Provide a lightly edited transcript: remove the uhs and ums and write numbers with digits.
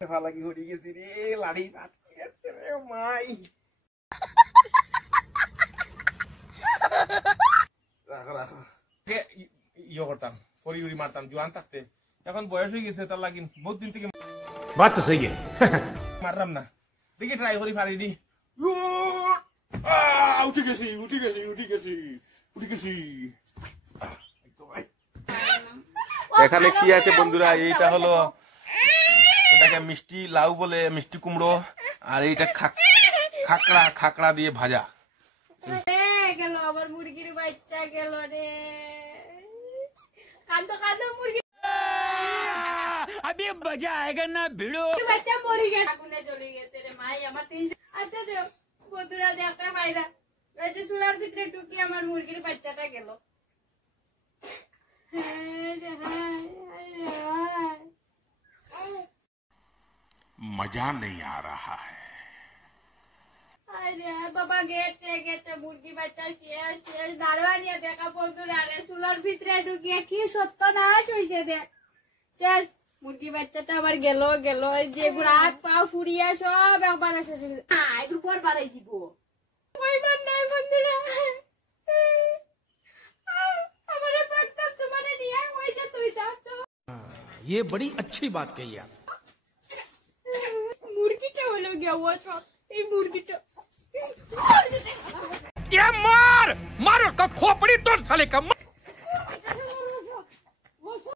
ফালাকি হয়ে গেছি রে, লাড়ি আটকে গেছে রে মাই। রাখো রাখো, ইয়ে করতাম, পরি উড়ি মারতাম জোয়ান থাকতে। এখন বয়স হয়ে গেছে, তার লাগি বহুত দিন থেকে बात तो सही है। মারলাম না। দেখি ট্রাই করি পারিনি। উঠে গেছি উঠে গেছি উঠে গেছি উঠে গেছি। এখানে কি আছে বন্ধুরা, এইটা হলো এটাকে মিষ্টি লাউ বলে, মিষ্টি কুমড়ো। আর এইটা খাকড়া, খাকড়া দিয়ে ভাজা। গেল আবার মুরগির বাচ্চা গেল রে, কাঁদো কাঁদো মুরগি। अभी मजा आएगा ना भिड़ो। বাচ্চা মরে গেছে, আগুনে জ্বলে গেছে রে মাই আমার। আচ্ছা রে বন্ধুরা দেখা পাইরা, এই যে চুলার ভিতরে ঢুকি আমার মুরগির বাচ্চাটা গেল। मजा नहीं आ रहा है। আরে বাবা গেছে গেছে মুরগি বাচ্চা শেষ শেষ। দাঁড়া নিয়ে দেখা বন্ধুরা রে, চুলার ভিতরে ঢুকিয়ে কি সত্যনাশ হয়েছে দেখ। শেষ মুরগি বাচ্চাটা আবার গেল গেল, যে হাত পা ফুরিয়া সব একবার শেষ হয়ে গেছে। একটু পর বাড়াই দিব ওইবার নাই বন্ধুরা। আমার প্রত্যেক তোমারে নিয়ে হয়েছে, তুই যাচ্ছ। ये बड़ी अच्छी बात कही आप। মুরগিটা হলো গিয়া ও সব, এই মুরগিটা ये मार मारो का खोपड़ी तोड़ साले का।